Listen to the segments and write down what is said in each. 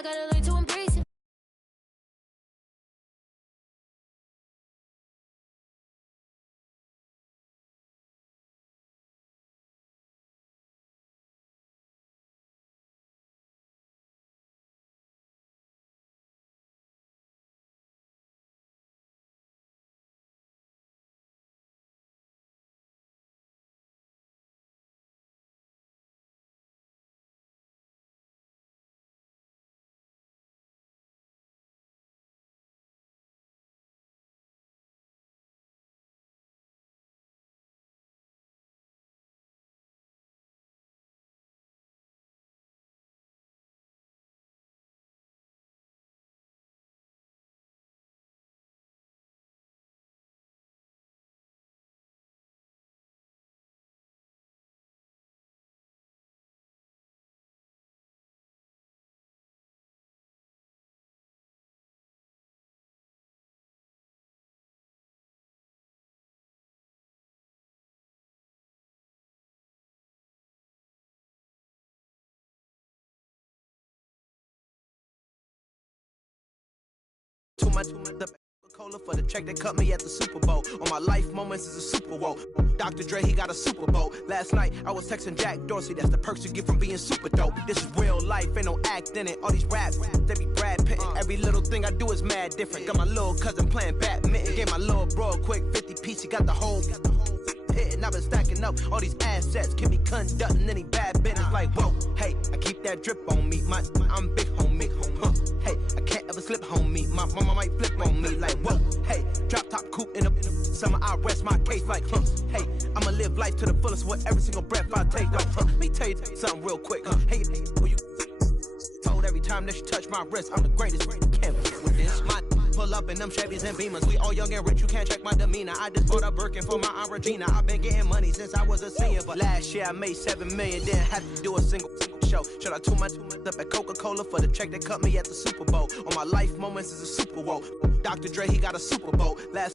I gotta learn to embrace it. Too much the cola for the check that cut me at the Super Bowl. On my life moments is a Super Bowl. Dr. Dre, he got a Super Bowl. Last night I was texting Jack Dorsey. That's the perks you get from being super dope. This is real life, ain't no act in it. All these raps, they be Brad Pitt. Every little thing I do is mad different. Got my little cousin playing badminton. Gave my little bro a quick 50 piece. He got the whole hitting. I've been stacking up all these assets. Keep me conducting any bad business. Like whoa, hey, I keep that drip on me. I'm big homie. Hey, I can't ever slip, homie. My mama might flip on me like, whoa, hey, drop top coupe in the summer, I rest my case like, hey, I'ma live life to the fullest with every single breath I take. Like, let me tell you something real quick. Hey, you told every time that you touch my wrist, I'm the greatest. Can't fuck with this. My pull up in them Chevys and Beamers. We all young and rich, you can't check my demeanor. I just bought a Birkin for my Aunt Regina. I've been getting money since I was a senior, but last year I made 7 million, didn't have to do a single show. Shout out to my up at Coca-Cola for the check that cut me at the Super Bowl. On my life moments is a Super Bowl. Dr. Dre, he got a Super Bowl. Last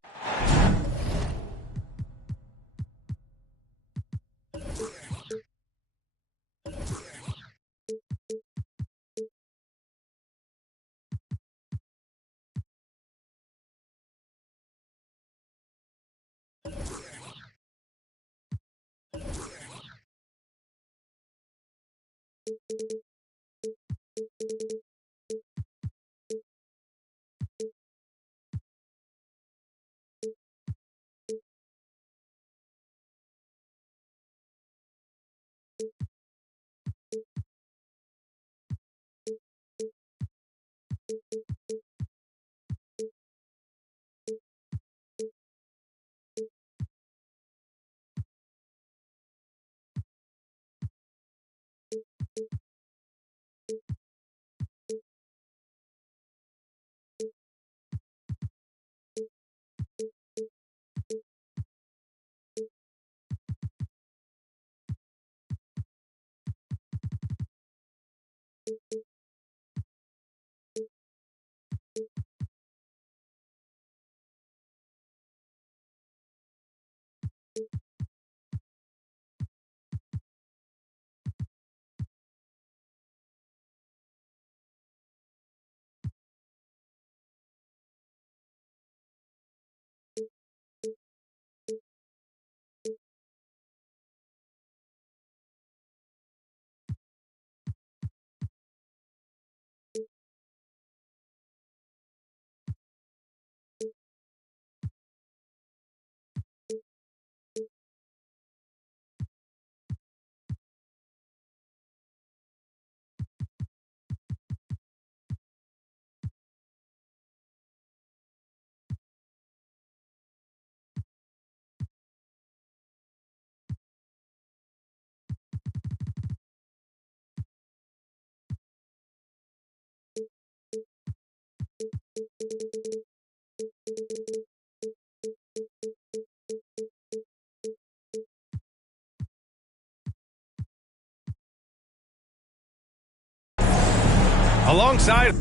alongside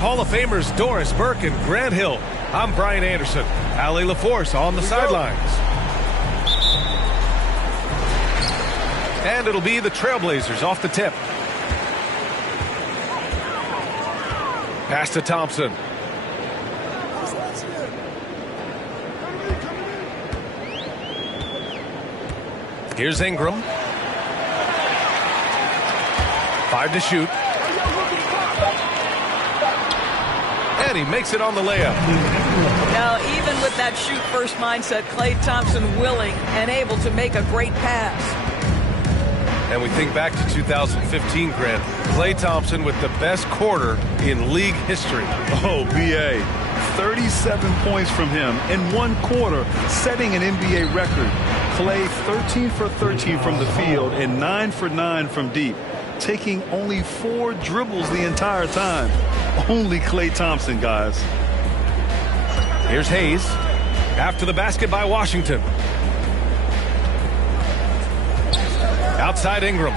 Hall of Famers Doris Burke and Grant Hill. I'm Brian Anderson. Allie LaForce on the sidelines. And it'll be the Trailblazers off the tip. Pass to Thompson. Here's Ingram. 5 to shoot. And he makes it on the layup. Now, even with that shoot-first mindset, Klay Thompson willing and able to make a great pass. And we think back to 2015, Grant. Klay Thompson with the best quarter in league history. Oh, B.A. 37 points from him in one quarter, setting an NBA record. Klay 13 for 13 from the field and 9 for 9 from deep, taking only 4 dribbles the entire time. Only Klay Thompson, guys. Here's Hayes. After the basket by Washington. Outside Ingram.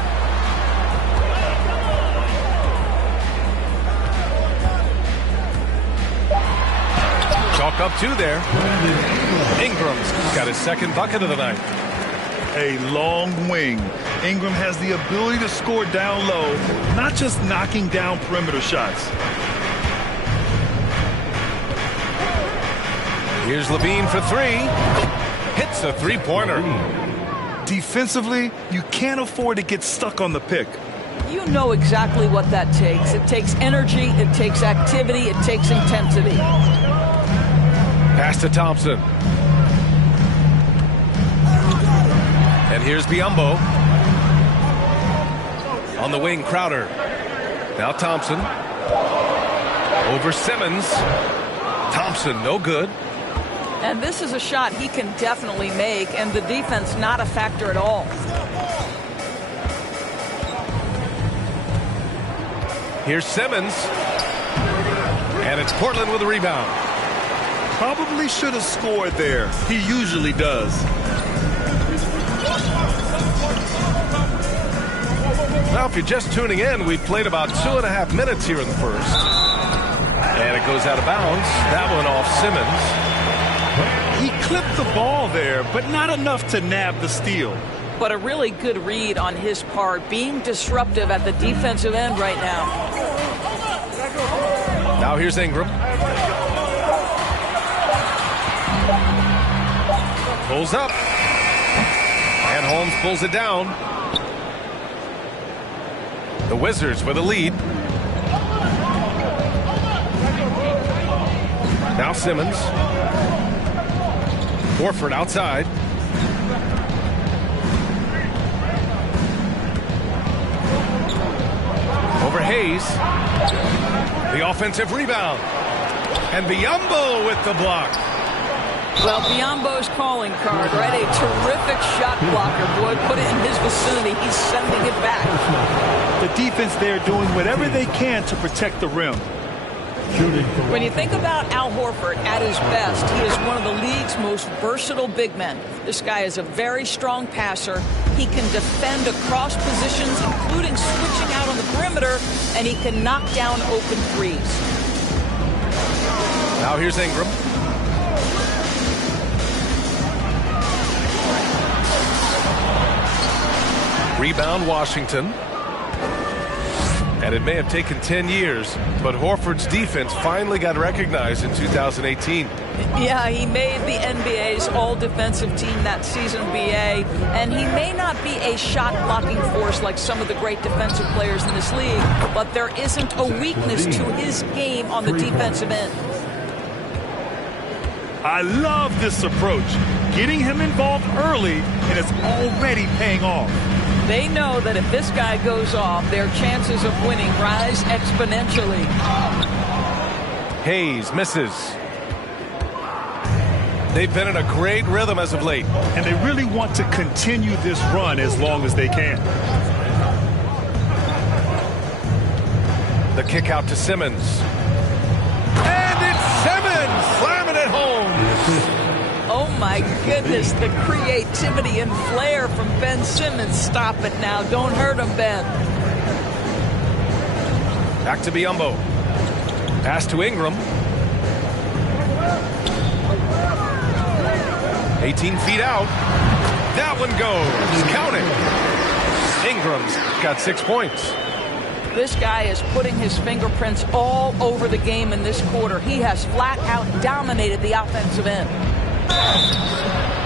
Chalk up 2 there. Ingram's got his second bucket of the night. A long wing. Ingram has the ability to score down low, not just knocking down perimeter shots. Here's Levine for 3. Hits a three-pointer. Defensively, you can't afford to get stuck on the pick. You know exactly what that takes. It takes energy, it takes activity, it takes intensity. Pass to Thompson. And here's Biyombo. On the wing, Crowder. Now Thompson. Over Simmons. Thompson, no good. And this is a shot he can definitely make, and the defense not a factor at all. Here's Simmons. And it's Portland with a rebound. Probably should have scored there. He usually does. Now, if you're just tuning in, we've played about 2.5 minutes here in the first. And it goes out of bounds. That one off Simmons. He clipped the ball there, but not enough to nab the steal. But a really good read on his part, being disruptive at the defensive end right now. Now here's Ingram. Pulls up. And Holmes pulls it down. The Wizards with a lead. Now Simmons. Horford outside. Over Hayes. The offensive rebound. And Biyombo with the block. Well, Biyombo's calling card, right? A terrific shot blocker, boy. Put it in his vicinity. He's sending it back. The defense there doing whatever they can to protect the rim. When you think about Al Horford at his best, he is one of the league's most versatile big men. This guy is a very strong passer. He can defend across positions, including switching out on the perimeter, and he can knock down open threes. Now here's Ingram. Rebound Washington. And it may have taken 10 years, but Horford's defense finally got recognized in 2018. Yeah, he made the NBA's all-defensive team that season, BA, and he may not be a shot-blocking force like some of the great defensive players in this league, but there isn't a weakness to his game on the defensive end. I love this approach, getting him involved early, and it's already paying off. They know that if this guy goes off, their chances of winning rise exponentially. Hayes misses. They've been in a great rhythm as of late. And they really want to continue this run as long as they can. The kick out to Simmons. And it's Simmons slamming it home. Oh, my goodness, the creativity and flair from Ben Simmons. Stop it now. Don't hurt him, Ben. Back to Biyombo. Pass to Ingram. 18 feet out. That one goes. Count it. Ingram's got 6 points. This guy is putting his fingerprints all over the game in this quarter. He has flat out dominated the offensive end.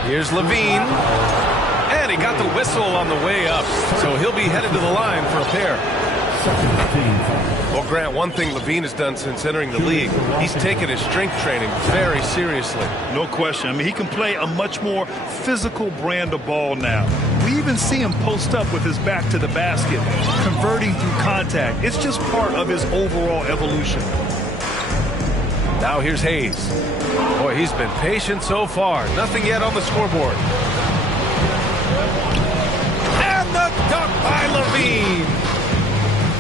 Here's Levine. And he got the whistle on the way up. So he'll be headed to the line for a pair. Well, Grant, one thing Levine has done since entering the league, he's taken his strength training very seriously. No question. I mean, he can play a much more physical brand of ball now. We even see him post up with his back to the basket, converting through contact. It's just part of his overall evolution. Now here's Hayes. Boy, he's been patient so far. Nothing yet on the scoreboard. And the dunk by Levine.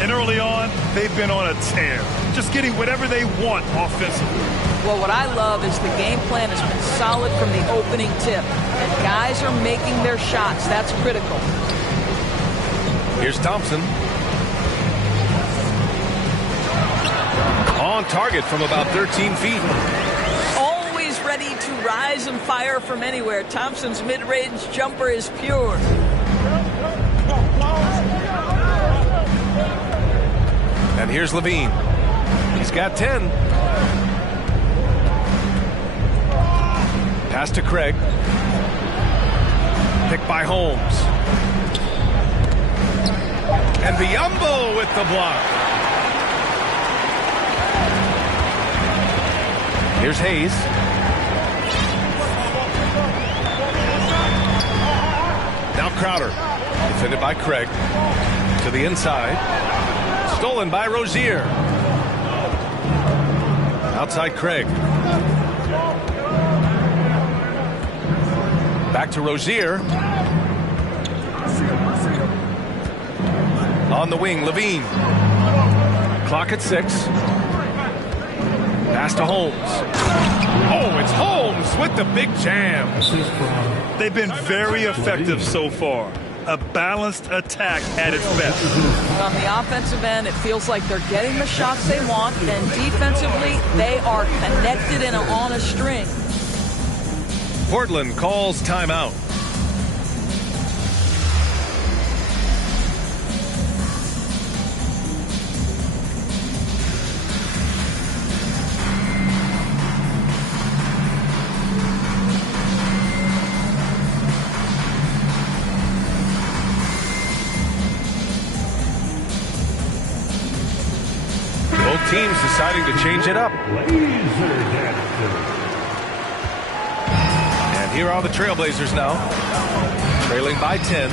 And early on, they've been on a tear, just getting whatever they want offensively. Well, what I love is the game plan has been solid from the opening tip. And guys are making their shots. That's critical. Here's Thompson. On target from about 13 feet. Always ready to rise and fire from anywhere. Thompson's mid-range jumper is pure. And here's Levine. He's got 10. Pass to Craig. Picked by Holmes. And Biombo with the block. Here's Hayes. Now Crowder. Defended by Craig. To the inside. Stolen by Rozier. Outside Craig. Back to Rozier. On the wing, Levine. Clock at 6. Pass to Holmes. Oh, it's Holmes with the big jam. They've been very effective so far. A balanced attack at its best. On the offensive end, it feels like they're getting the shots they want, and defensively, they are connected and on a string. Portland calls timeout. Both teams deciding to change it up. And here are the Trailblazers now, trailing by 10.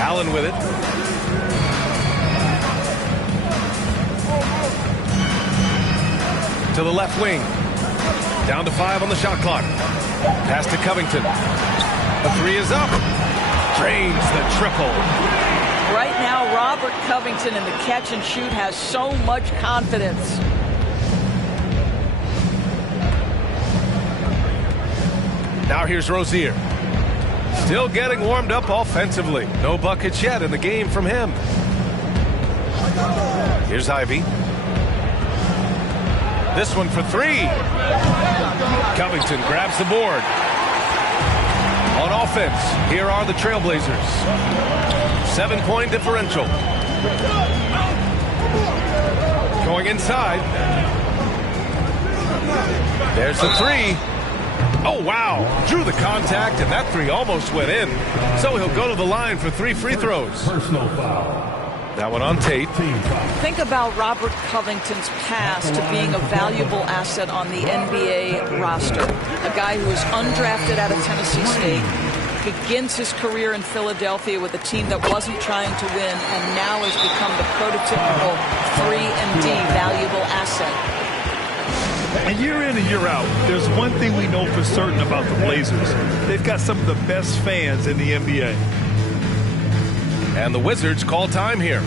Allen with it. To the left wing. Down to 5 on the shot clock. Pass to Covington. The 3 is up. Drains the triple. Right now, Robert Covington in the catch and shoot has so much confidence. Now here's Rozier. Still getting warmed up offensively. No buckets yet in the game from him. Here's Ivy. This one for 3. Covington grabs the board. On offense, here are the Trailblazers. 7-point differential. Going inside. There's the 3. Oh, wow. Drew the contact, and that 3 almost went in. So he'll go to the line for 3 free throws. Personal foul. That one on tape. Think about Robert Covington's pass to being a valuable asset on the NBA roster. A guy who was undrafted out of Tennessee State, begins his career in Philadelphia with a team that wasn't trying to win, and now has become the prototypical 3-and-D valuable asset. And year in and year out, there's one thing we know for certain about the Blazers. They've got some of the best fans in the NBA. And the Wizards call time here.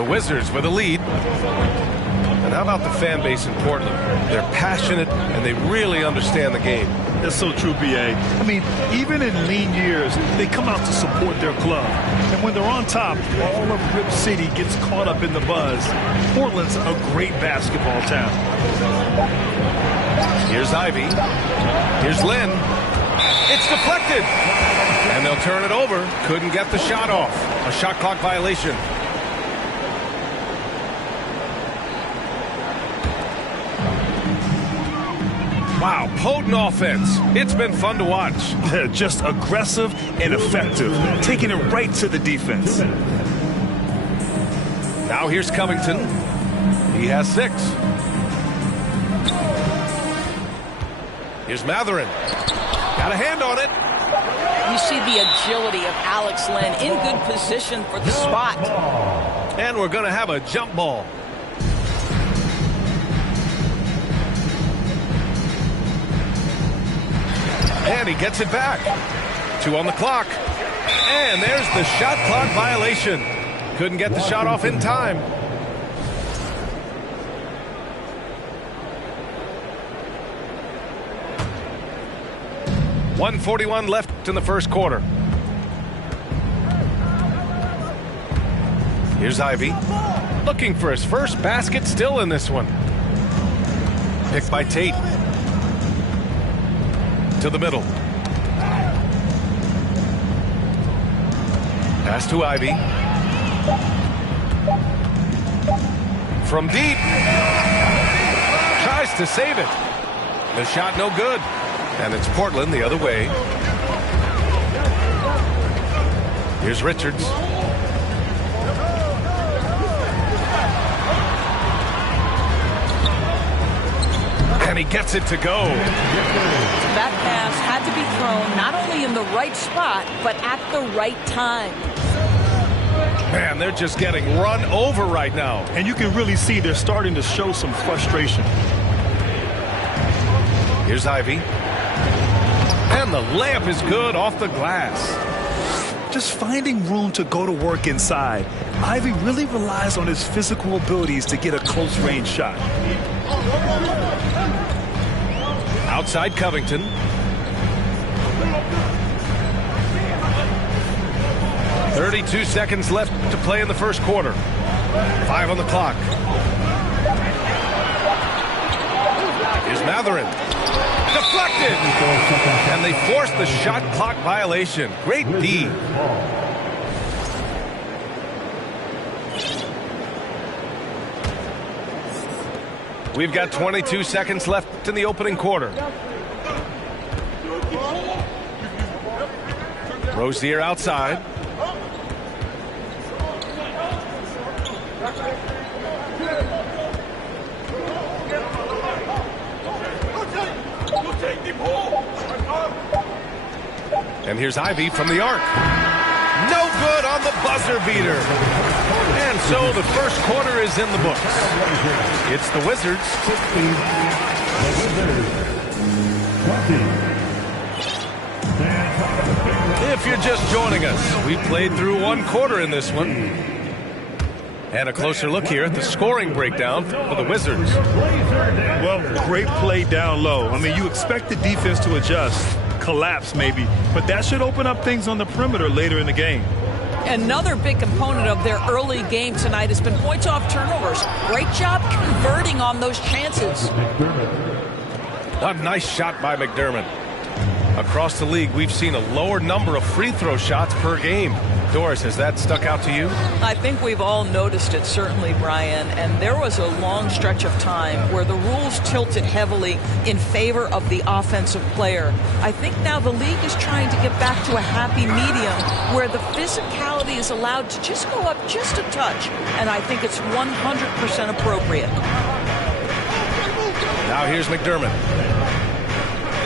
The Wizards with a lead. And how about the fan base in Portland? They're passionate and they really understand the game. That's so true, B.A. I mean, even in lean years, they come out to support their club. And when they're on top, all of Rip City gets caught up in the buzz. Portland's a great basketball town. Here's Ivy. Here's Lynn. It's deflected. And they'll turn it over. Couldn't get the shot off. A shot clock violation. Wow, potent offense. It's been fun to watch. Just aggressive and effective, taking it right to the defense. Now here's Covington. He has 6. Here's Matherin. Got a hand on it. You see the agility of Alex Len in good position for the spot. And we're going to have a jump ball. And he gets it back. 2 on the clock. And there's the shot clock violation. Couldn't get the shot off in time. .141 left in the first quarter. Here's Ivy. Looking for his first basket still in this one. Picked by Tate. To the middle. Pass to Ivy. From deep. Tries to save it. The shot no good. And it's Portland the other way. Here's Richards. And he gets it to go. That pass had to be thrown not only in the right spot, but at the right time. Man, they're just getting run over right now. And you can really see they're starting to show some frustration. Here's Ivy. And the layup is good off the glass. Just finding room to go to work inside. Ivy really relies on his physical abilities to get a close-range shot. Outside Covington. .32 seconds left to play in the first quarter. 5 on the clock. Here's Matherin. Deflected! And they force the shot clock violation. Great D. We've got 22 seconds left in the opening quarter. Rozier outside. And here's Ivy from the arc. No good on the buzzer beater. And so the first quarter is in the books. It's the Wizards. If you're just joining us, we played through one quarter in this one. And a closer look here at the scoring breakdown for the Wizards. Well, great play down low. I mean, you expect the defense to adjust, collapse maybe, but that should open up things on the perimeter later in the game. Another big component of their early game tonight has been points off turnovers. Great job converting on those chances. A nice shot by McDermott. Across the league, we've seen a lower number of free throw shots per game. Doris, has that stuck out to you? I think we've all noticed it, certainly, Brian. And there was a long stretch of time where the rules tilted heavily in favor of the offensive player. I think now the league is trying to get back to a happy medium where the physicality is allowed to just go up just a touch. And I think it's 100% appropriate. Now here's McDermott.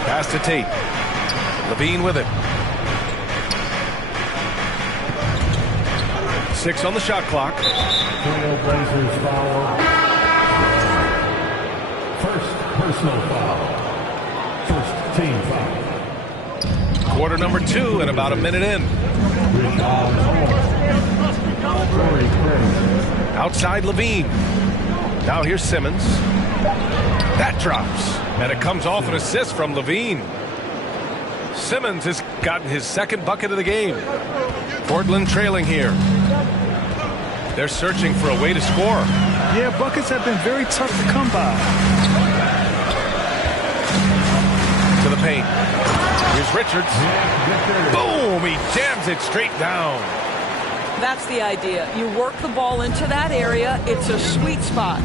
Pass to Tate. Levine with it. 6 on the shot clock. Trailblazers foul. First personal foul. First team foul. Quarter number 2 and about a minute in. Corey Craig. Outside Levine. Now here's Simmons. That drops. And it comes off an assist from Levine. Simmons has gotten his second bucket of the game. Portland trailing here. They're searching for a way to score. Yeah, buckets have been very tough to come by. To the paint. Here's Richards. Boom! He jams it straight down. That's the idea. You work the ball into that area. It's a sweet spot.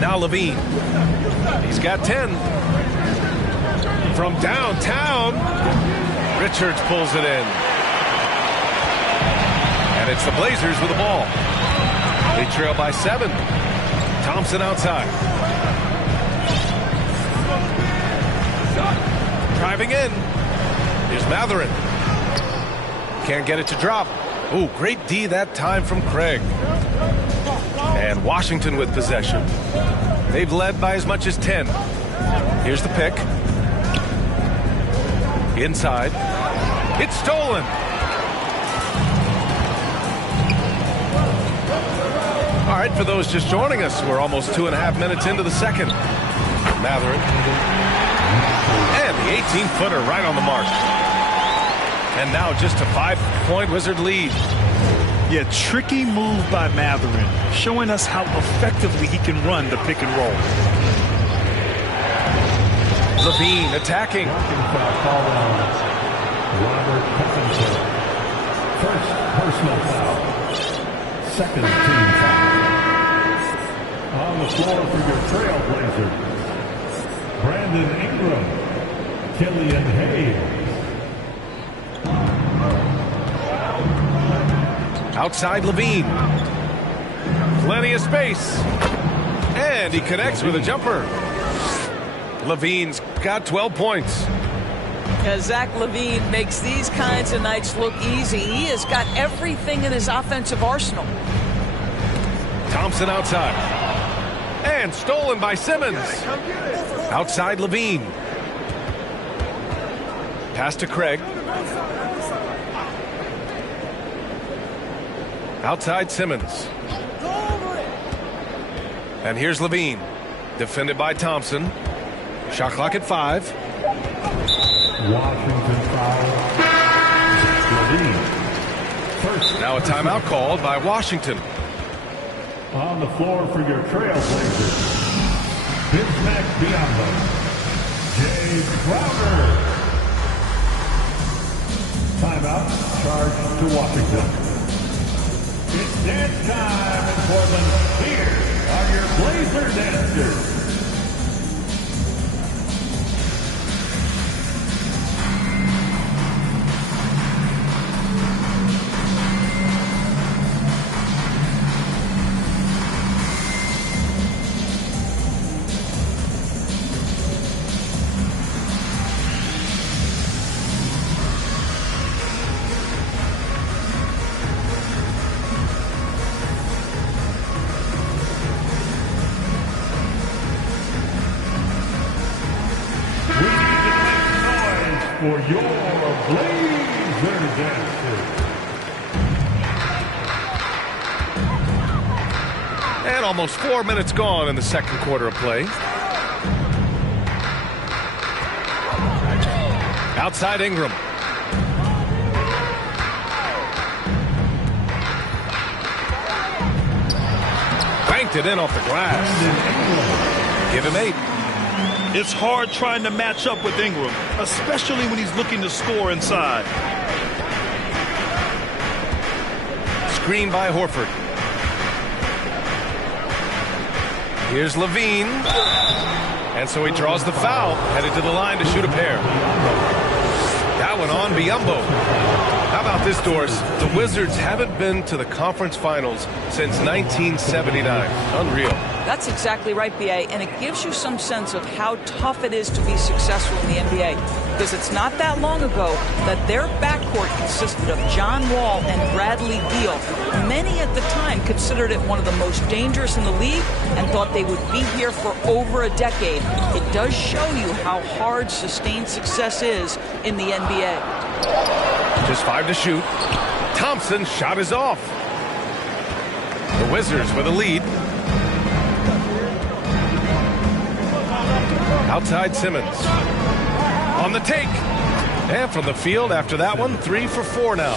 Now Levine. He's got 10. From downtown, Richards pulls it in. And it's the Blazers with the ball. They trail by 7. Thompson outside. Driving in. Here's Matherin. Can't get it to drop. Ooh, great D that time from Craig. And Washington with possession. They've led by as much as 10. Here's the pick. Inside. It's stolen. All right, for those just joining us, we're almost 2.5 minutes into the second. Matherin. And the 18-footer right on the mark. And now just a 5-point Wizard lead. Yeah, tricky move by Matherin, showing us how effectively he can run the pick and roll. Levine attacking. Robert Covington. First personal foul. Second team foul. On the floor for your Trailblazers, Brandon Ingram, Killian Hayes. Outside Levine. Plenty of space. And he connects with a jumper. Levine's got 12 points. Yeah, Zach Levine makes these kinds of nights look easy. He has got everything in his offensive arsenal. Thompson outside. And stolen by Simmons. Outside Levine. Pass to Craig. Outside Simmons. And here's Levine. Defended by Thompson. Shot clock at 5. Washington foul. Levine. First. Now a timeout called by Washington. On the floor for your Trailblazers, Bismack Biyombo, Jay Crowder. Timeout, charge to Washington. It's dance time in Portland. Here are your Blazer dancers. For your Blazer dancers. And almost 4 minutes gone in the second quarter of play. Outside Ingram. Banked it in off the glass. Give him 8. It's hard trying to match up with Ingram, especially when he's looking to score inside. Screen by Horford. Here's Levine. And so he draws the foul, headed to the line to shoot a pair. That one on Biyombo. How about this, Doris? The Wizards haven't been to the conference finals since 1979. Unreal. That's exactly right, B.A., and it gives you some sense of how tough it is to be successful in the NBA. Because it's not that long ago that their backcourt consisted of John Wall and Bradley Beal. Many at the time considered it one of the most dangerous in the league and thought they would be here for over a decade. It does show you how hard sustained success is in the NBA. Just 5 to shoot. Thompson's shot is off. The Wizards with a lead. Outside Simmons. On the take. And from the field after that one, 3 for 4 now.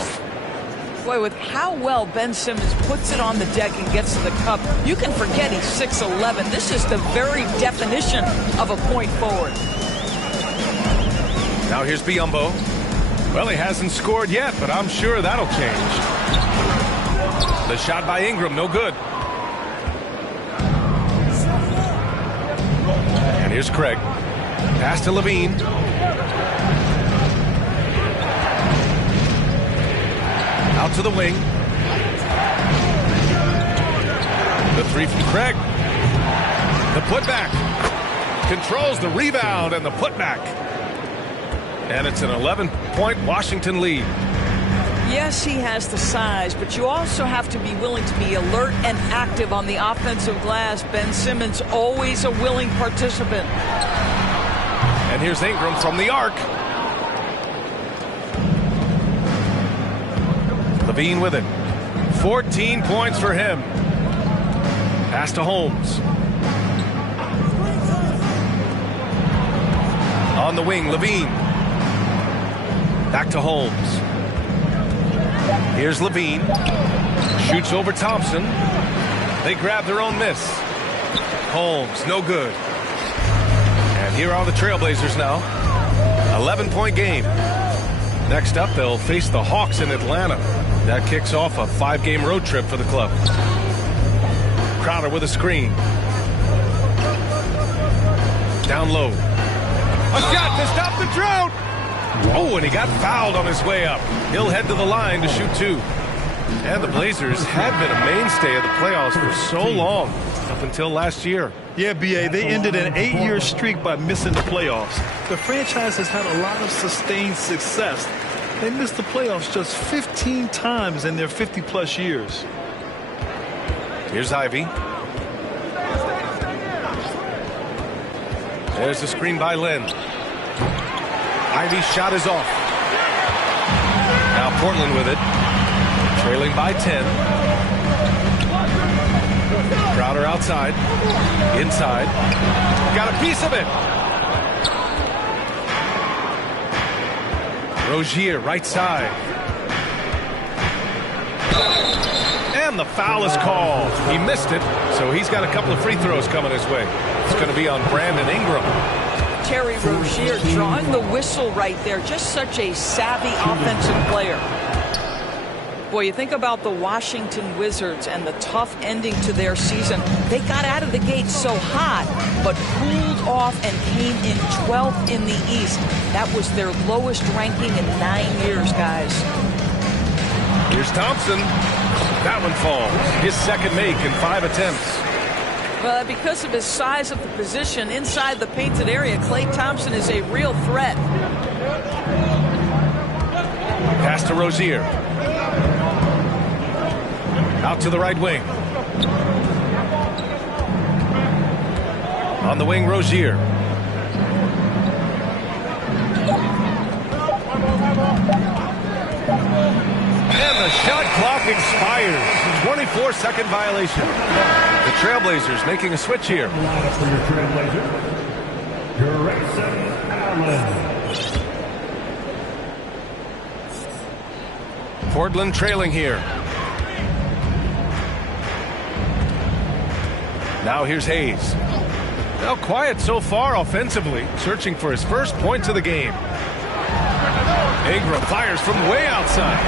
Boy, with how well Ben Simmons puts it on the deck and gets to the cup, you can forget he's 6'11". This is the very definition of a point forward. Now here's Biyombo. Well, he hasn't scored yet, but I'm sure that'll change. The shot by Ingram, no good. And here's Craig. Pass to Levine. Out to the wing. The 3 from Craig. The putback. Controls the rebound and the putback. And it's an 11-point Washington lead. Yes, he has the size, but you also have to be willing to be alert and active on the offensive glass. Ben Simmons, always a willing participant. And here's Ingram from the arc. Levine with it. 14 points for him. Pass to Holmes. On the wing, Levine. Back to Holmes. Here's Levine. Shoots over Thompson. They grab their own miss. Holmes, no good. And here are the Trailblazers now. 11-point game. Next up, they'll face the Hawks in Atlanta. That kicks off a 5-game road trip for the club. Crowder with a screen. Down low. A shot to stop the drought. Oh, and he got fouled on his way up. He'll head to the line to shoot 2. And the Blazers have been a mainstay of the playoffs for so long, up until last year. Yeah, B.A., they ended an 8-year streak by missing the playoffs. The franchise has had a lot of sustained success. They missed the playoffs just 15 times in their 50-plus years. Here's Ivy. There's the screen by Lynn. Ivy's shot is off. Now Portland with it. Trailing by 10. Crowder outside. Inside. Got a piece of it. Rozier, right side. And the foul is called. He missed it, so he's got a couple of free throws coming his way. It's going to be on Brandon Ingram. Terry Rozier drawing the whistle right there. Just such a savvy offensive player. Boy, you think about the Washington Wizards and the tough ending to their season. They got out of the gate so hot, but cooled off and came in 12th in the East. That was their lowest ranking in 9 years, guys. Here's Thompson. That one falls. His second make in 5 attempts. Well, because of his size of the position inside the painted area, Klay Thompson is a real threat. Pass to Rozier. Out to the right wing. On the wing, Rozier. And the shot clock expires. 24-second violation. The Trailblazers making a switch here. For your Trailblazers, Grayson Allen. Portland trailing here. Now here's Hayes. Now quiet so far offensively, searching for his first points of the game. Ingram fires from way outside.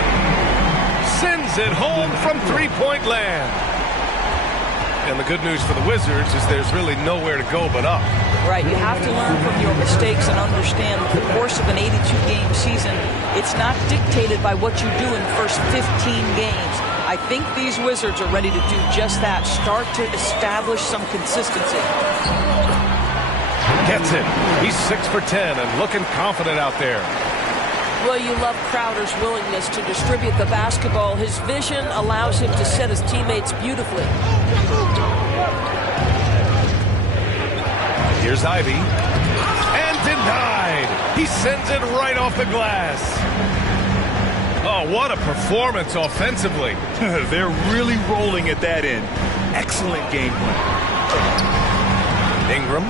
Sends it home from three-point land. And the good news for the Wizards is there's really nowhere to go but up. Right, you have to learn from your mistakes and understand the course of an 82-game season. It's not dictated by what you do in the first 15 games. I think these Wizards are ready to do just that. Start to establish some consistency. Gets it. He's 6 for 10 and looking confident out there. Well, you love Crowder's willingness to distribute the basketball. His vision allows him to set his teammates beautifully. Here's Ivy. And denied. He sends it right off the glass. Oh, Wow, what a performance offensively. They're really rolling at that end. Excellent game plan. Ingram.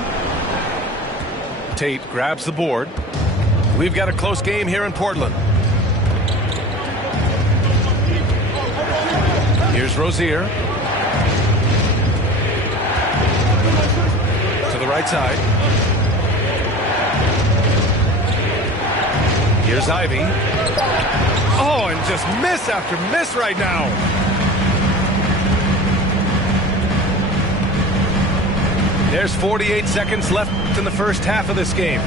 Tate grabs the board. We've got a close game here in Portland. Here's Rozier. To the right side. Here's Ivy. Oh, and just miss after miss right now. There's 48 seconds left in the first half of this game.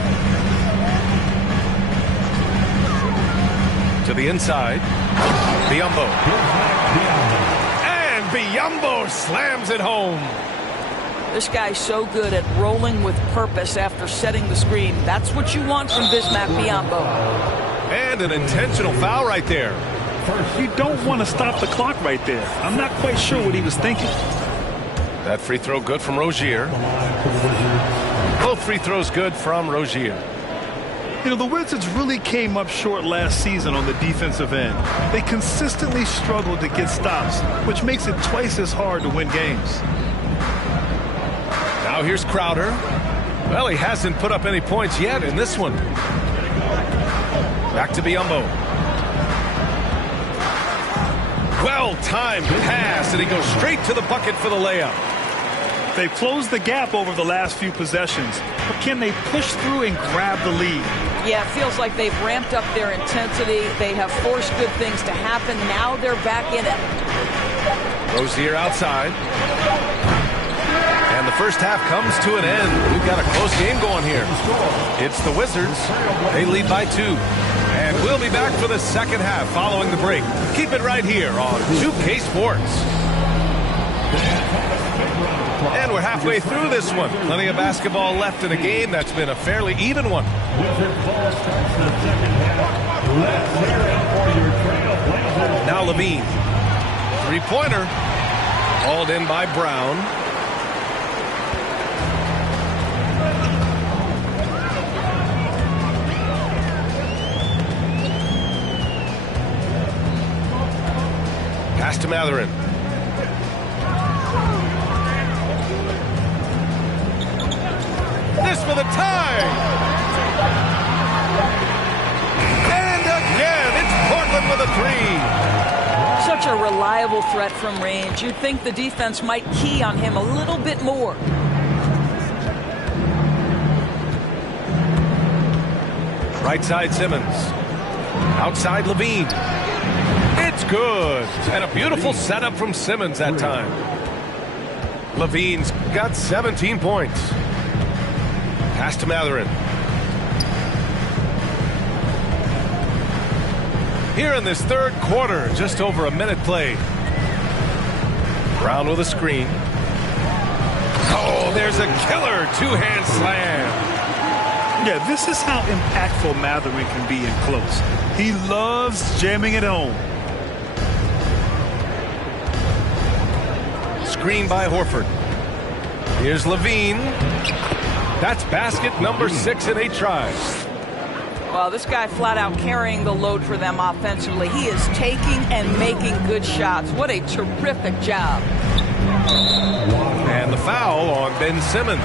To the inside. Biyombo. And Biyombo slams it home. This guy's so good at rolling with purpose after setting the screen. That's what you want from Bismack Biyombo. And an intentional foul right there. You don't want to stop the clock right there. I'm not quite sure what he was thinking. That free throw good from Rozier. Both free throws good from Rozier. You know, the Wizards really came up short last season on the defensive end. They consistently struggled to get stops, which makes it twice as hard to win games. Now here's Crowder. Well, he hasn't put up any points yet in this one. Back to Biyombo. Well-timed pass, and he goes straight to the bucket for the layup. They've closed the gap over the last few possessions, but can they push through and grab the lead? Yeah, it feels like they've ramped up their intensity. They have forced good things to happen. Now they're back in it. Rozier outside. And the first half comes to an end. We've got a close game going here. It's the Wizards. They lead by 2. And we'll be back for the second half following the break. Keep it right here on 2K Sports. And we're halfway through this one. Plenty of basketball left in a game that's been a fairly even one. Now Levine. Three-pointer. Hauled in by Brown. Pass to Matherin. This for the tie. And again, it's Portland with a 3. Such a reliable threat from range. You'd think the defense might key on him a little bit more. Right side Simmons. Outside Levine. It's good. And a beautiful setup from Simmons that time. Levine's got 17 points. Pass to Matherin. Here in this third quarter, just over a minute played. Brown with a screen. Oh, there's a killer two-hand slam. Yeah, this is how impactful Matherin can be in close. He loves jamming it home. Screen by Horford. Here's Levine. That's basket number 6 in 8 tries. Well, this guy flat out carrying the load for them offensively. He is taking and making good shots. What a terrific job. And the foul on Ben Simmons.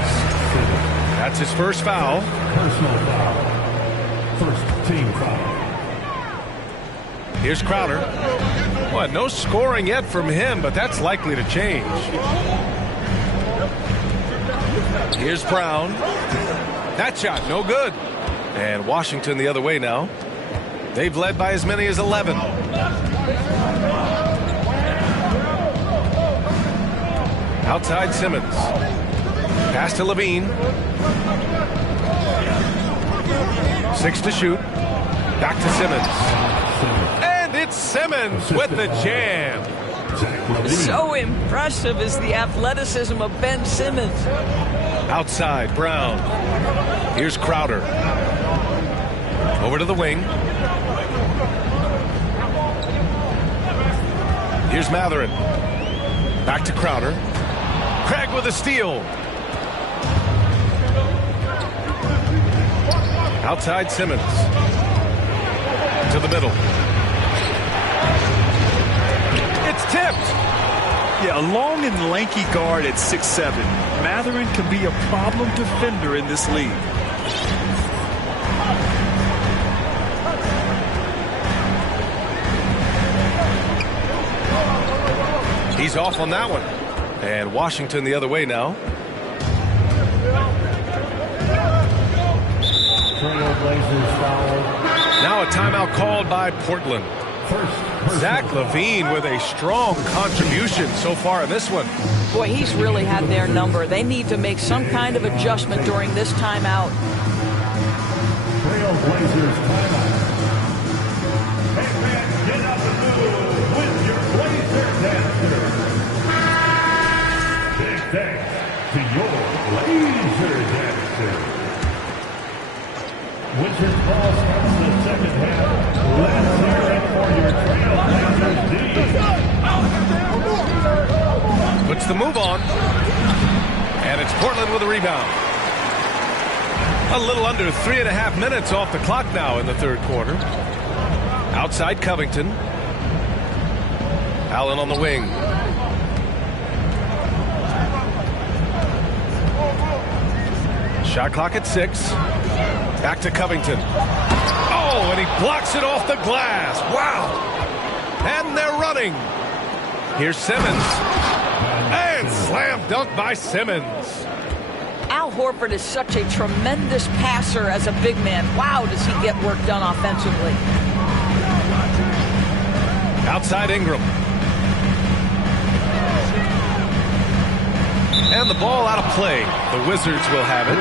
That's his first foul. Personal foul. First team foul. Here's Crowder. Well, no scoring yet from him, but that's likely to change. Here's Brown. That shot, no good. And Washington the other way now. They've led by as many as 11. Outside Simmons. Pass to Levine. 6 to shoot. Back to Simmons. And it's Simmons with the jam. So impressive is the athleticism of Ben Simmons. Outside, Brown. Here's Crowder. Over to the wing. Here's Matherin. Back to Crowder. Craig with a steal. Outside Simmons. To the middle. A long and lanky guard at 6'7", Mathurin can be a problem defender in this league. He's off on that one. And Washington the other way now. Now a timeout called by Portland. Zach LaVine with a strong contribution so far in this one. Boy, he's really had their number. They need to make some kind of adjustment during this timeout. Trailblazers timeout. Hey, man, get up and move with your Blazer dancer. Big thanks to your Blazer dancer. Wizards ball starts the second half. Let's hear it for your Trailblazers D. Puts the move on. And it's Portland with a rebound. A little under 3.5 minutes off the clock now in the third quarter. Outside Covington. Allen on the wing. Shot clock at 6. Back to Covington. Oh, and he blocks it off the glass. Wow. And they're running. Here's Simmons. And slam dunk by Simmons. Al Horford is such a tremendous passer as a big man. Wow, does he get work done offensively. Outside Ingram. And the ball out of play. The Wizards will have it.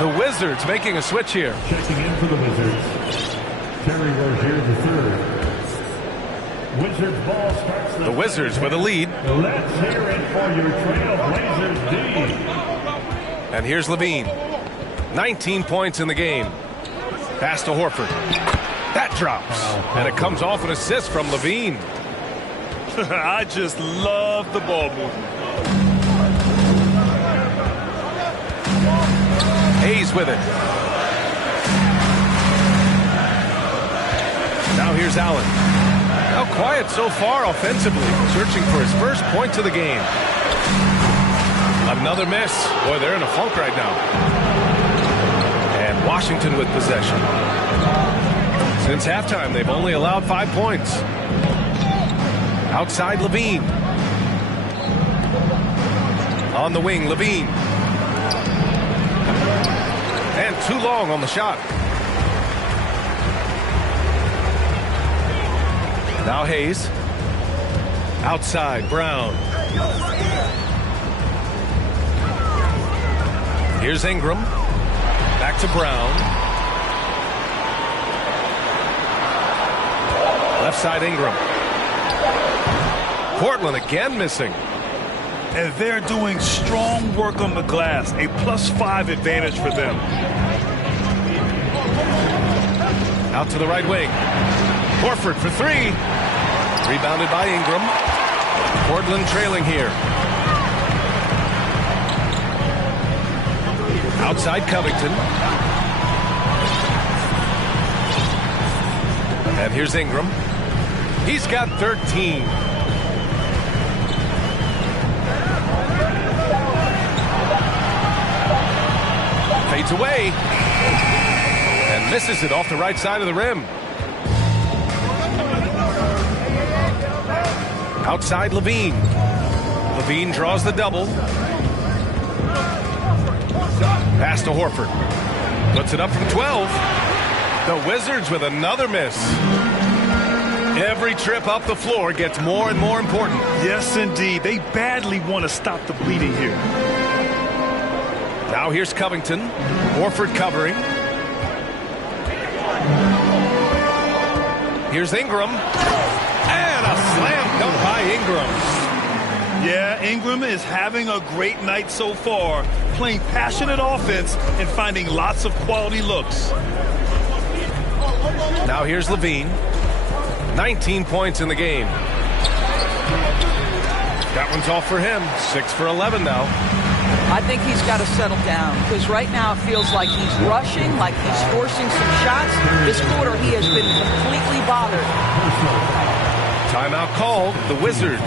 The Wizards making a switch here. Checking in for the Wizards. Terry Rozier the third. Wizards ball starts The Wizards with a lead. Let's hear it for your Trailblazers D. And here's LaVine. 19 points in the game. Pass to Horford. That drops. And it comes off an assist from LaVine. I just love the ball movement. Hayes with it. Now here's Allen. Now quiet so far offensively. Searching for his first points of the game. Another miss. Boy, they're in a funk right now. And Washington with possession. Since halftime, they've only allowed 5 points. Outside LaVine. On the wing, LaVine. And too long on the shot. Now Hayes. Outside, Brown. Here's Ingram. Back to Brown. Left side Ingram. Portland again missing. And they're doing strong work on the glass. A +5 advantage for them. Out to the right wing. Horford for 3. Rebounded by Ingram. Portland trailing here. Outside Covington. And here's Ingram. He's got 13. Fades away. And misses it off the right side of the rim. Outside LaVine. LaVine draws the double. Pass to Horford. Puts it up from 12. The Wizards with another miss. Every trip up the floor gets more and more important. Yes, indeed. They badly want to stop the bleeding here. Now here's Covington. Horford covering. Here's Ingram. And a slam dunk by Ingram. Yeah, Ingram is having a great night so far, playing passionate offense and finding lots of quality looks. Now here's LaVine. 19 points in the game. That one's off for him. 6 for 11 now. I think he's got to settle down because right now it feels like he's rushing, like he's forcing some shots. This quarter he has been completely bothered. Timeout called. The Wizards.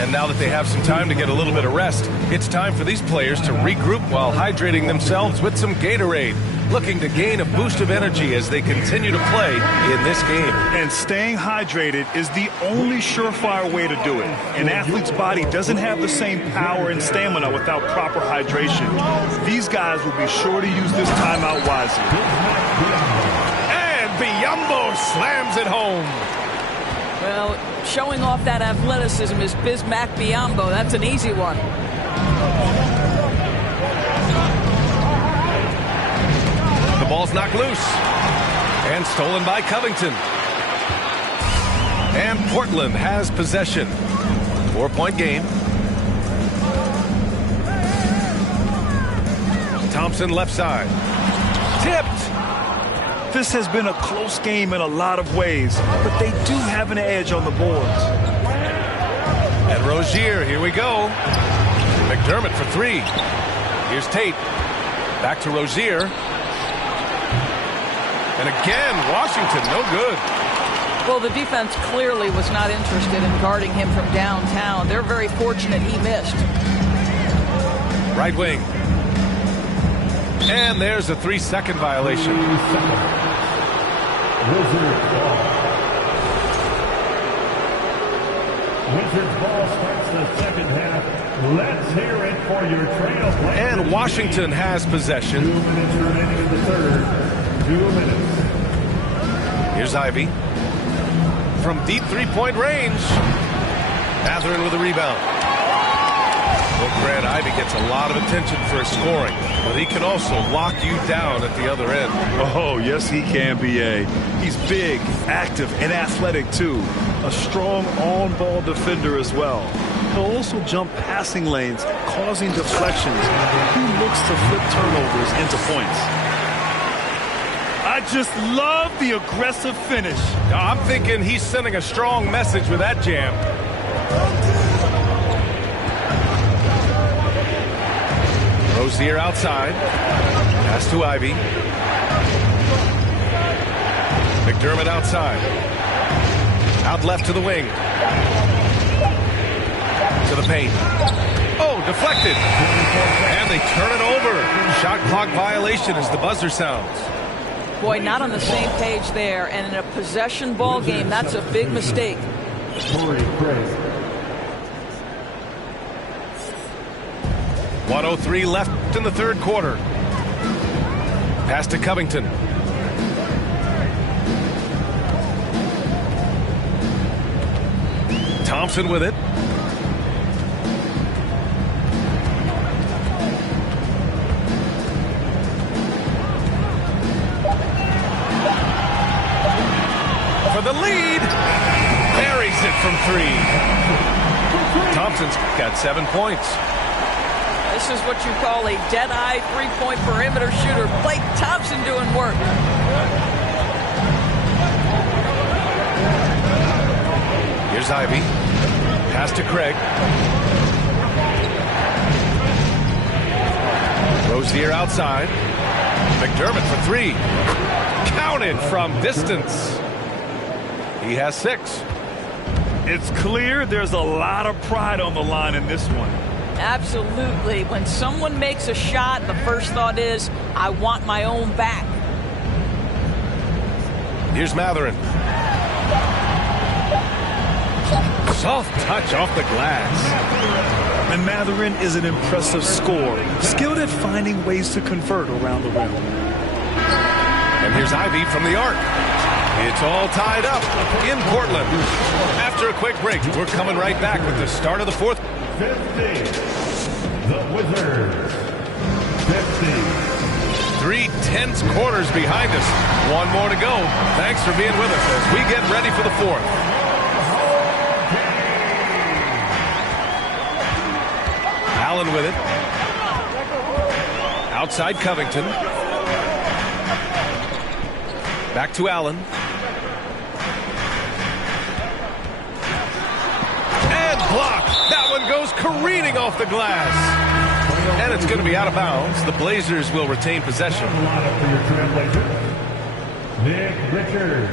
And now that they have some time to get a little bit of rest, it's time for these players to regroup while hydrating themselves with some Gatorade, looking to gain a boost of energy as they continue to play in this game. And staying hydrated is the only surefire way to do it. An athlete's body doesn't have the same power and stamina without proper hydration. These guys will be sure to use this timeout wisely. And Biombo slams it home. Well, showing off that athleticism is Bismack Biombo. That's an easy one. The ball's knocked loose. And stolen by Covington. And Portland has possession. 4-point game. Thompson left side. Tipped. This has been a close game in a lot of ways, but they do have an edge on the boards. And Rozier, here we go. McDermott for three. Here's Tate. Back to Rozier. And again, Washington, no good. Well, the defense clearly was not interested in guarding him from downtown. They're very fortunate he missed. Right wing. And there's a 3-second violation. Wizards ball starts the second half. Let's hear it for your Trailblazers. And Washington has possession. 2 minutes remaining in the third. 2 minutes. Here's Ivy. From deep three-point range. Mathurin with a rebound. Well, Grant, Ivy gets a lot of attention for his scoring, but he can also lock you down at the other end. Oh, yes, he can, B.A. He's big, active, and athletic, too. A strong on-ball defender as well. He'll also jump passing lanes, causing deflections. He looks to flip turnovers into points. I just love the aggressive finish. Now, I'm thinking he's sending a strong message with that jam. Rozier outside. Pass to Ivy. McDermott outside. Out left to the wing. To the paint. Oh, deflected. And they turn it over. Shot clock violation as the buzzer sounds. Boy, not on the same page there. And in a possession ball game, that's a big mistake. 1:03 left in the third quarter. Pass to Covington. Thompson with it. For the lead. Buries it from three. Thompson's got 7 points. This is what you call a dead-eye three-point perimeter shooter. Blake Thompson doing work. Here's Ivy. Pass to Craig. Rozier outside. McDermott for three. Counted from distance. He has 6. It's clear there's a lot of pride on the line in this one. Absolutely. When someone makes a shot, the first thought is, I want my own back. Here's Mathurin. Soft touch off the glass. And Mathurin is an impressive scorer, skilled at finding ways to convert around the rim. And here's Ivy from the arc. It's all tied up in Portland. After a quick break, we're coming right back with the start of the fourth. 50. The Wizards. 50. 3 tense quarters behind us. One more to go. Thanks for being with us as we get ready for the fourth. Allen with it. Outside Covington. Back to Allen. And blocked. That one goes careening off the glass. And it's going to be out of bounds. The Blazers will retain possession. For your Trailblazers, Nick Richards.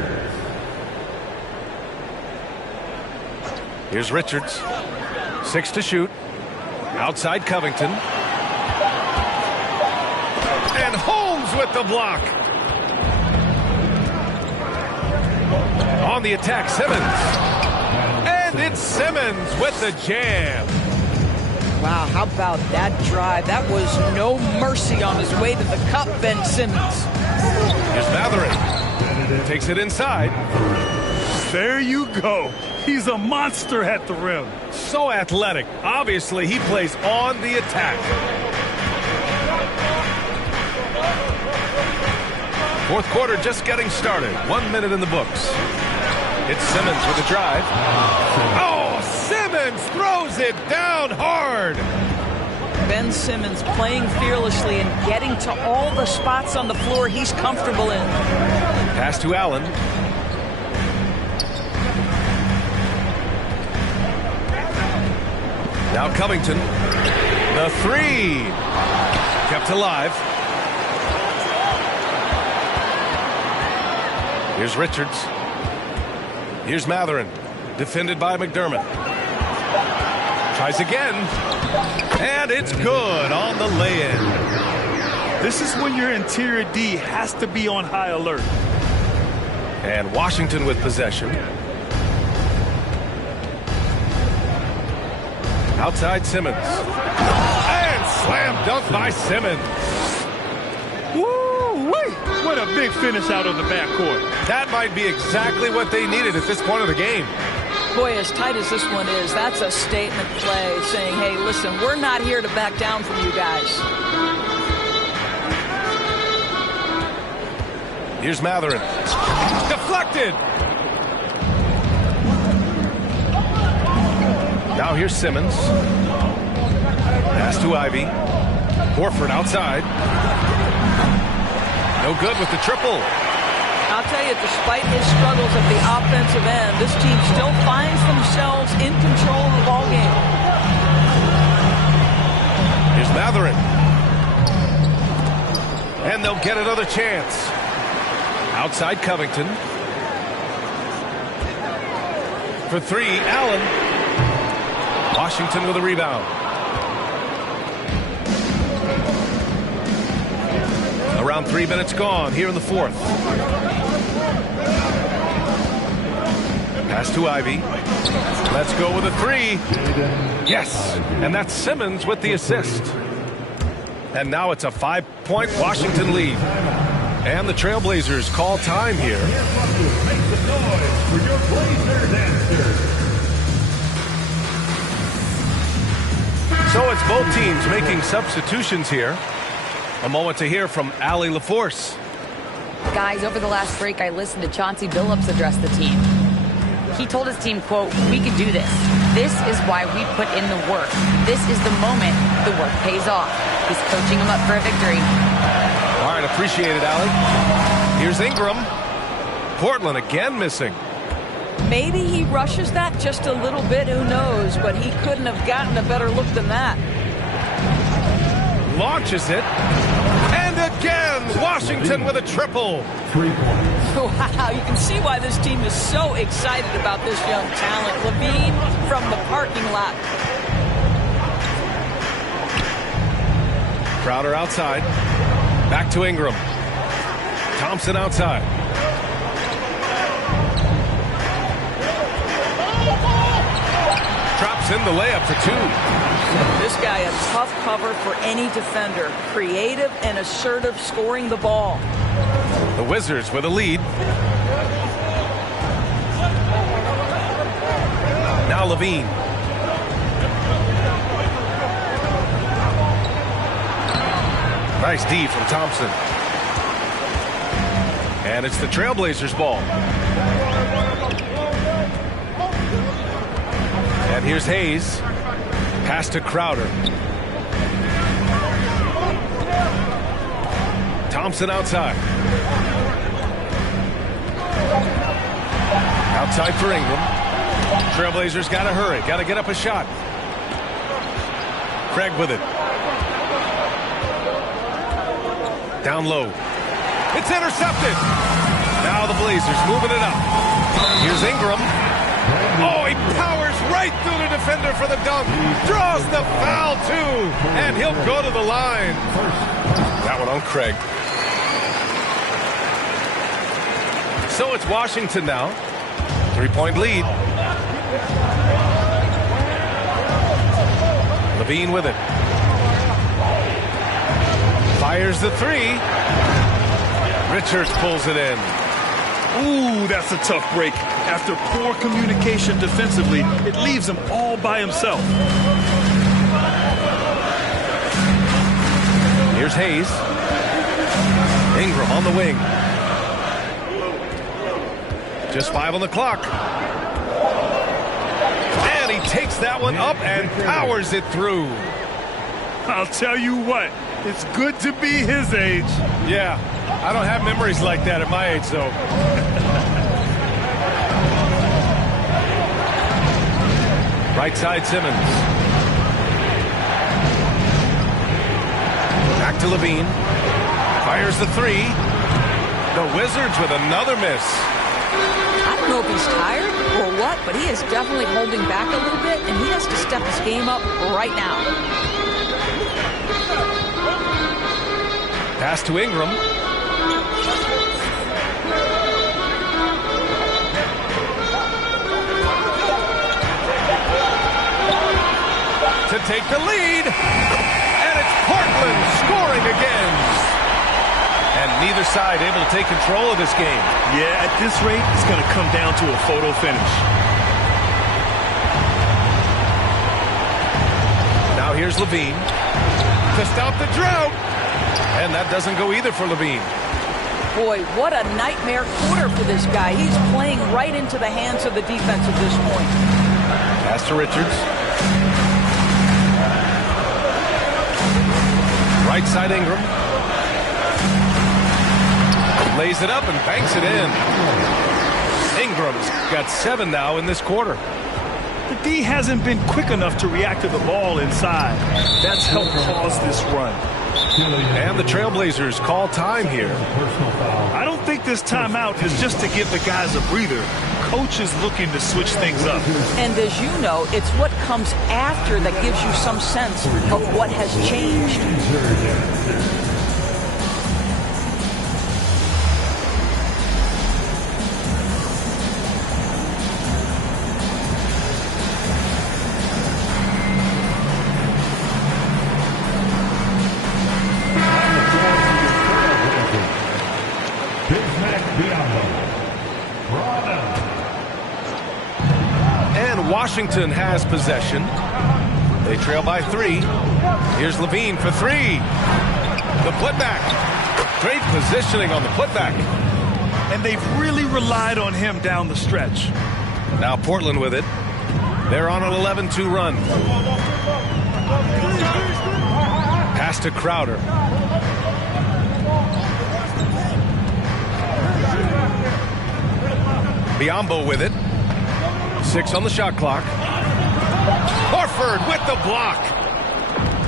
Here's Richards. 6 to shoot. Outside Covington. And Holmes with the block. On the attack, Simmons. And it's Simmons with the jam. Wow, how about that drive? That was no mercy on his way to the cup, Ben Simmons. Here's Matherin. Takes it inside. There you go. He's a monster at the rim. So athletic. Obviously, he plays on the attack. Fourth quarter just getting started. 1 minute in the books. It's Simmons with a drive. Oh, Simmons throws it down hard. Ben Simmons playing fearlessly and getting to all the spots on the floor he's comfortable in. Pass to Allen. Now Covington. The 3. Kept alive. Here's Richards. Here's Matherin. Defended by McDermott. Tries again. And it's good on the lay-in. This is when your interior D has to be on high alert. And Washington with possession. Outside Simmons. And slam dunk by Simmons. Woo-wee! What a big finish out of the backcourt. That might be exactly what they needed at this point of the game. Boy, as tight as this one is, that's a statement play saying, hey, listen, we're not here to back down from you guys. Here's Matherin. Deflected. Now here's Simmons. Pass to Ivy. Horford outside. No good with the triple. I'll tell you, despite his struggles at the offensive end, this team still finds themselves in control of the ball game. Here's Matherin. And they'll get another chance. Outside Covington. For 3, Allen. Washington with a rebound. Around 3 minutes gone here in the fourth. Pass to Ivy. Let's go with a 3. Yes, and that's Simmons with the assist. And now it's a 5-point Washington lead. And the Trailblazers call time here. Make some noise for your Blazer dancers. So it's both teams making substitutions here. A moment to hear from Allie LaForce. Guys, over the last break, I listened to Chauncey Billups address the team. He told his team, quote, "We can do this. This is why we put in the work. This is the moment the work pays off." He's coaching them up for a victory. All right, appreciate it, Allie. Here's Ingram. Portland again missing. Maybe he rushes that just a little bit, who knows, but he couldn't have gotten a better look than that. Launches it. And again, Washington with a triple. 3 points. Wow, you can see why this team is so excited about this young talent. Levine from the parking lot. Crowder outside. Back to Ingram. Thompson outside. Drops in the layup for 2. This guy a tough cover for any defender. Creative and assertive scoring the ball. The Wizards with a lead. Now Levine. Nice D from Thompson. And it's the Trailblazers ball. And here's Hayes. Pass to Crowder. Thompson outside. Outside for Ingram. Trailblazers got to hurry. Got to get up a shot. Craig with it. Down low. It's intercepted. Now the Blazers moving it up. Here's Ingram. Oh, he powers right right through the defender for the dunk. Draws the foul, too. And he'll go to the line. That one on Craig. So it's Washington now. 3-point lead. Levine with it. Fires the three. Richards pulls it in. Ooh, that's a tough break. After poor communication defensively, it leaves him all by himself. Here's Hayes. Ingram on the wing. Just 5 on the clock. And he takes that one up and powers it through. I'll tell you what, it's good to be his age. Yeah, I don't have memories like that at my age, though. Right side, Simmons. Back to Levine. Fires the three. The Wizards with another miss. I don't know if he's tired or what, but he is definitely holding back a little bit, and he has to step his game up right now. Pass to Ingram. To take the lead. And it's Portland scoring again. And neither side able to take control of this game. Yeah, at this rate, it's going to come down to a photo finish. Now here's Levine to stop the drought. And that doesn't go either for Levine. Boy, what a nightmare quarter for this guy. He's playing right into the hands of the defense at this point. Pass to Richards. Right side Ingram. Lays it up and banks it in. Ingram's got 7 now in this quarter. The D hasn't been quick enough to react to the ball inside. That's helped cause this run. And the Trailblazers call time here. I don't think this timeout is just to give the guys a breather. Coach is looking to switch things up. And as you know, it's what comes after that gives you some sense of what has changed. Washington has possession. They trail by 3. Here's Levine for 3. The putback. Great positioning on the putback. And they've really relied on him down the stretch. Now Portland with it. They're on an 11-2 run. Pass to Crowder. Biombo with it. 6 on the shot clock. Horford with the block.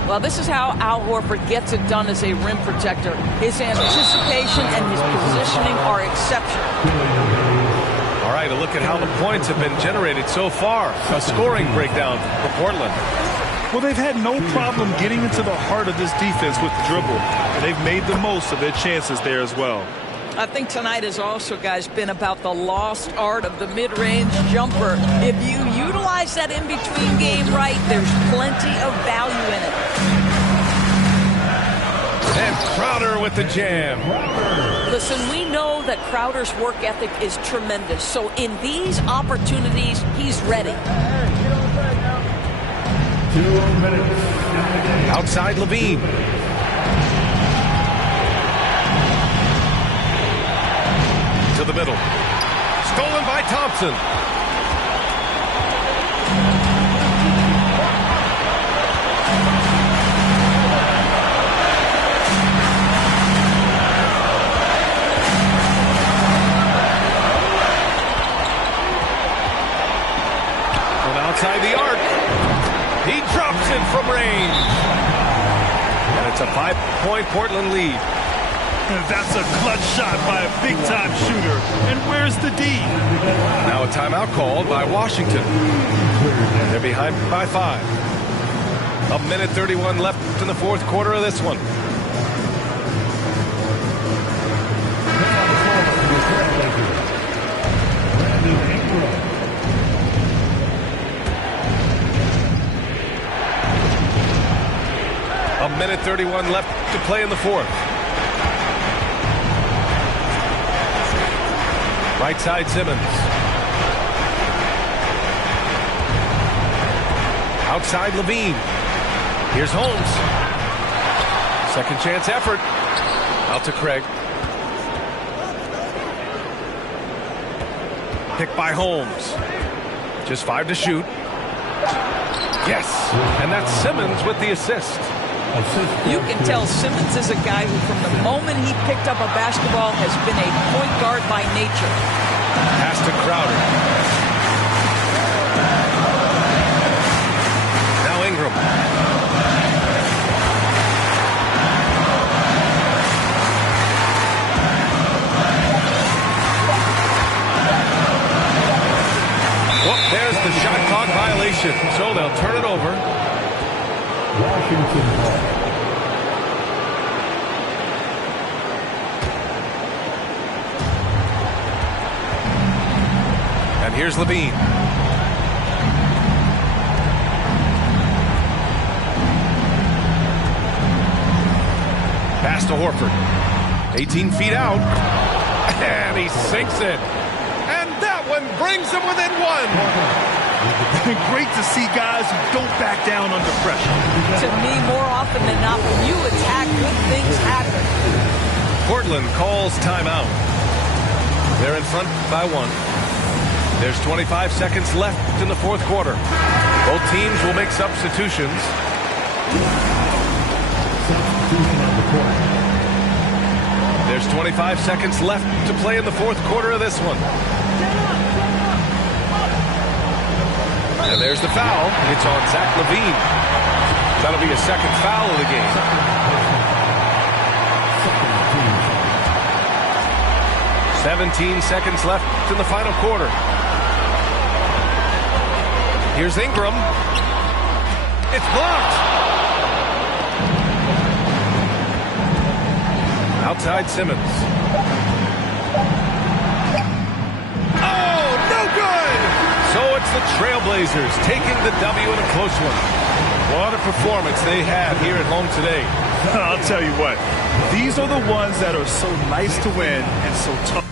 Well, this is how Al Horford gets it done as a rim protector. His anticipation and his positioning are exceptional. All right, a look at how the points have been generated so far. A scoring breakdown for Portland. Well, they've had no problem getting into the heart of this defense with the dribble. And they've made the most of their chances there as well. I think tonight has also, guys, been about the lost art of the mid-range jumper. If you utilize that in-between game right, there's plenty of value in it. And Crowder with the jam. Listen, we know that Crowder's work ethic is tremendous. So in these opportunities, he's ready. 2 minutes. Outside Levine. To the middle. Stolen by Thompson. From outside the arc. He drops it from range. And it's a 5-point Portland lead. That's a clutch shot by a big-time shooter. And where's the D? Now a timeout called by Washington. They're behind by 5. 1:31 left in the fourth quarter of this one. A minute 31 left to play in the fourth. Right side Simmons. Outside Levine. Here's Holmes. Second chance effort. Out to Craig. Picked by Holmes. Just 5 to shoot. Yes. And that's Simmons with the assist. You can tell Simmons is a guy who, from the moment he picked up a basketball, has been a point guard by nature. Pass to Crowder. Now Ingram. Well, there's the shot clock violation, so they'll turn it over. Washington ball. And here's Levine. Pass to Horford. 18 feet out. And he sinks it. And that one brings him within 1. Great to see guys who don't back down under pressure. To me, more often than not, when you attack, good things happen. Portland calls timeout. They're in front by 1. There's 25 seconds left in the fourth quarter. Both teams will make substitutions. There's 25 seconds left to play in the fourth quarter of this one. And there's the foul. It's on Zach Levine. That'll be a second foul of the game. 17 seconds left in the final quarter. Here's Ingram. It's blocked. Outside Simmons. Oh, no good! So it's the Trailblazers taking the W in a close one. What a performance they had here at home today. I'll tell you what, these are the ones that are so nice to win and so tough.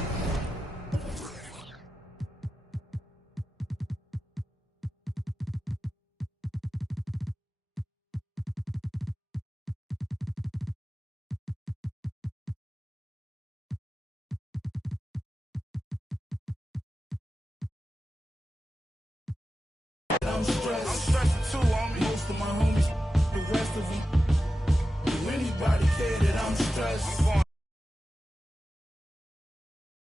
I'm stressing too. Most of my homies, the rest of them. Do anybody care that I'm stressed?